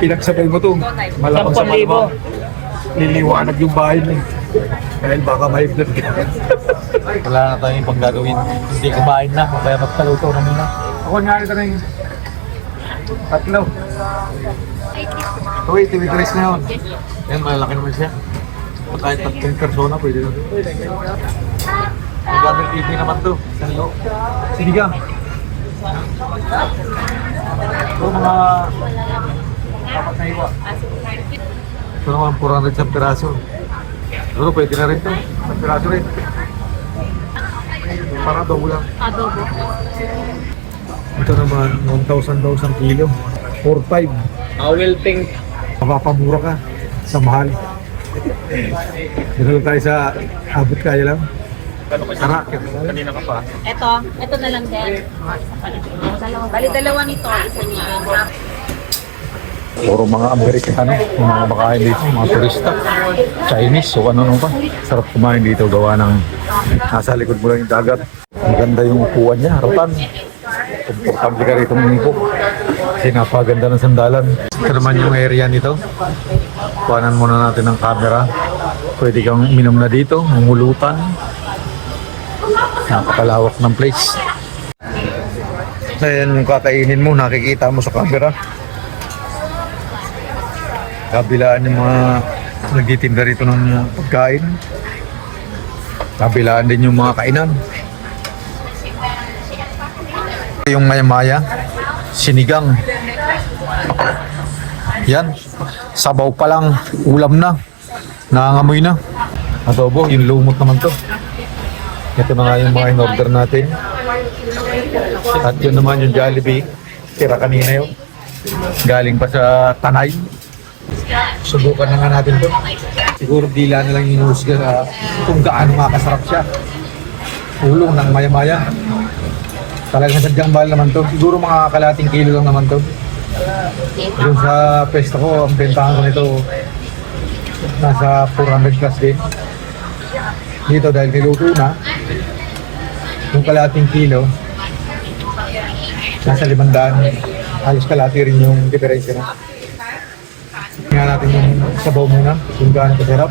pinagsabay mo to, malamang sa malamang liliwanag yung bahay mo. Dahil baka may vlog ka. Wala na tayong ibang gagawin. Hindi kumain na, kaya magpaluto na muna. Ako nga ito na yung tatlo. Uy, TV3 na yun. Yan, malaki naman siya. Kahit 10 persona, pwede na ito. Magamit TV naman to. Sinigang. Ito mga dapat na iwa. Ito naman 400 sa piraso. Pero pwede na rin ito. Sa piraso rin. Para adobo lang. Adobo. Ito naman, 1,000 daw isang kilo. 4,500. I will think. Mapapamura ka sa mahal. Dito lang tayo sa abot kaya lang. Tara. Kanina ka pa. Ito na lang din. Bali, dalawa nito. Isa niya. Puro mga Amerikano, yung mga makain dito, mga turista, Chinese, so ano pa. Sarap kumain dito, gawa ng nasa likod mo lang yung dagat. Maganda yung upuan niya, harapan. Komportable ka rito umipo. Kasi napaganda ng sandalan. Ito naman yung area nito. Kuhanan muna natin ng camera. Pwede kang uminom na dito, mumulutan. Napakalawak ng place. Ayan yung kakainin mo, nakikita mo sa camera. Kabilaan yung mga nagtitinda rito ng pagkain. Kabilaan din yung mga kainan. Yung maya-maya, sinigang. Yan, sabaw pa lang, ulam na. Nangangamoy na. Adobo, yung lumot naman to. Ito na nga yung mga in-order natin. At yun naman yung Jollibee. Tira kanina yun. Galing pa sa Tanay. Subukan na nga natin to. Siguro dila na lang yung husga sa kung gaano makasarap siya. Ulong ng maya-maya. Talagang sadyang mahal naman to. Siguro mga kalating kilo lang naman to. Yung sa pwesto ko, ang bentahan ko nito nasa 400 plus din. Dito dahil niluto na, yung kalating kilo nasa 500. Halos kalati rin yung diferensya na. Tingnan natin yung sabaw muna, kung gaano kasarap.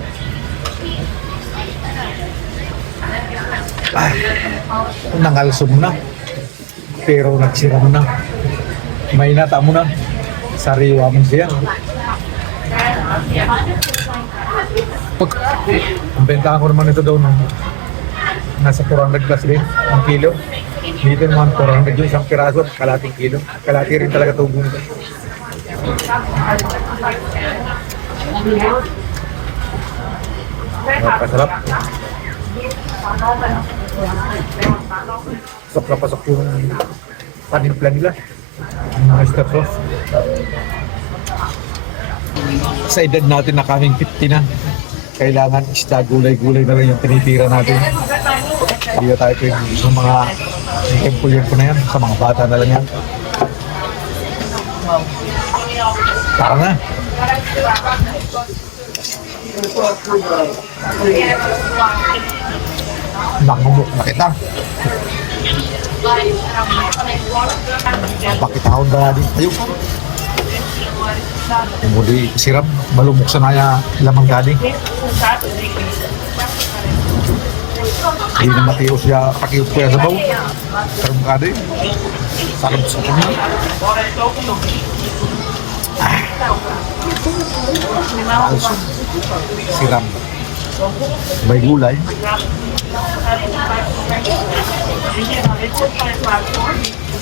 Nangalsom na, pero nagsiram na. May nata mo na, sariwa mo siya. Ang bentahan ko naman ito daw nasa 400 plus din ang kilo. Dito naman 400 yung isang piraso, kalating kilo. Kalati rin talaga tubong ito. Napakasarap. Pasok na pasok yung panimpla nila. Ang oyster sauce. Sa edad natin na kaming 50 na, kailangan isda, gulay-gulay na lang yung tinitira natin. Hindi na tayo pwede sa mga tempo-tempo na yan, sa mga bata na lang yan. Tara na! Nakmumuk na kita. Pakitahon ba natin? Ayun! Muli siram, malumok sa naya lamang gadi. Hindi na matiyo siya pakiup ko sa baw. Karum gadi. Sarap sa kanya. Also, siram. May gulay.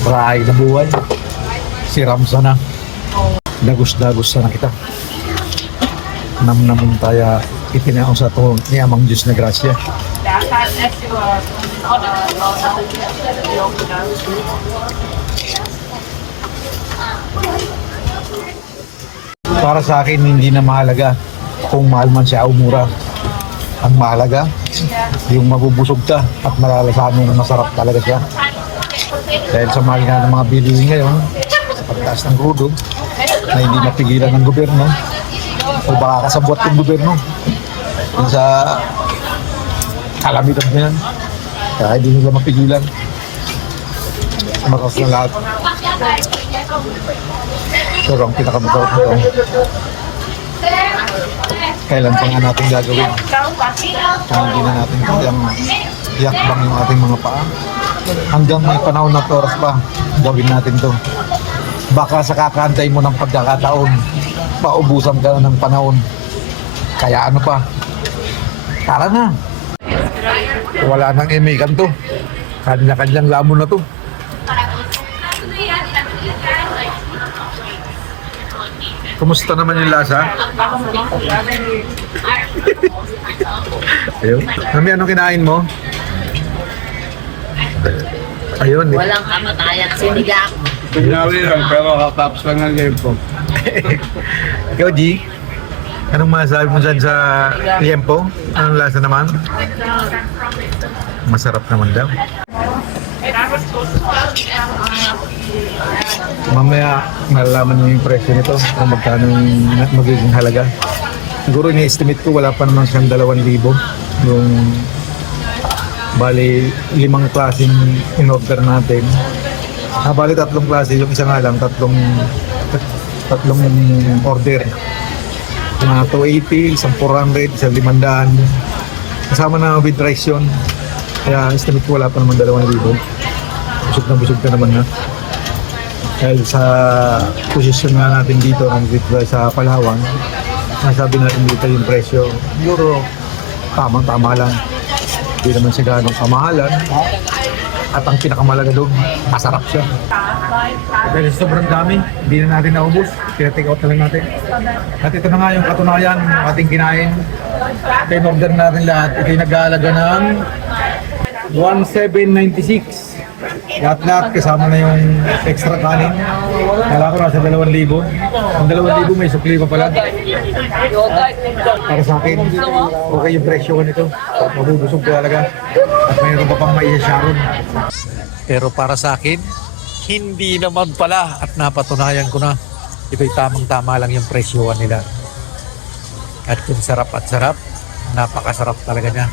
Brahay na buhay. Siram sana. Dagos-dagos sana kita. Nam-namun tayo itinaong sa to ni Amang Diyos na grasya. Para sa akin, hindi na mahalaga kung mahal man siya o mura. Ang mahalaga, yung mabubusog ka at malalasahan mo na masarap talaga siya. Dahil sa mahal nga ng mga bilihin ngayon, sa pagtaas ng crudo, na hindi mapigilan ng gobyerno o baka kasabwat ng gobyerno yung sa kalamidad na yan, kaya hindi nila mapigilan. Makas na lahat. Pero ang pinakamasarap nito, kailan pa nga natin gagawin? Kung hindi na natin kayang yakbang yung ating mga paa. Hanggang may panahon na oras pa, gawin natin to. Baka sa kakantay mo ng pagkakataon, paubusan ka na ng panahon. Kaya ano pa? Tara na! Wala nang imikan to. Kanya-kanyang lamon na to. Kumusta naman yung lasa? Ayun. Mami, anong kinain mo? Ayun. Walang kamatayan, sinigang. Pinawi lang, pero kakapos lang ang game ko. Ikaw, G? Anong masasabi mo dyan sa liempo? Anong lasa naman? Masarap naman daw. Mamaya, malalaman niyo yung presyo nito kung magkano yung magiging halaga. Siguro ni-estimate ko wala pa naman siyang 2,000. Yung bali 5 klaseng in-order natin. Bali 3 klase, yung isa nga lang, tatlong order. Mga 280, isang 400, isang 500. Kasama na with rice yun. Kaya estimate ko wala pa naman 2,000. Busog ka naman na. Dahil sa posisyon nga natin dito, nandito sa Palawan, nasabi natin dito yung presyo. Siguro, tamang-tama lang. Hindi naman siya ganong kamahalan. At ang pinakamalaga doon, masarap siya. Dahil sobrang dami, hindi na natin naubos. Kaya take out na lang natin. At ito na nga yung katunayan ng ating kinain. Order natin lahat. Ito yung nag-aalaga ng 1,796. Lahat-lahat kasama na yung extra kanin. Kala ko nasa 2,000. Ang 2,000 may sukli pa pala. Para sa akin, okay yung presyo nito. Mabubusog ko talaga. At mayroon pa pang maisasyaron. Pero para sa akin, hindi naman pala. At napatunayan ko na ito'y tamang-tama lang yung presyo nila. At yung sarap at sarap, napakasarap talaga niya.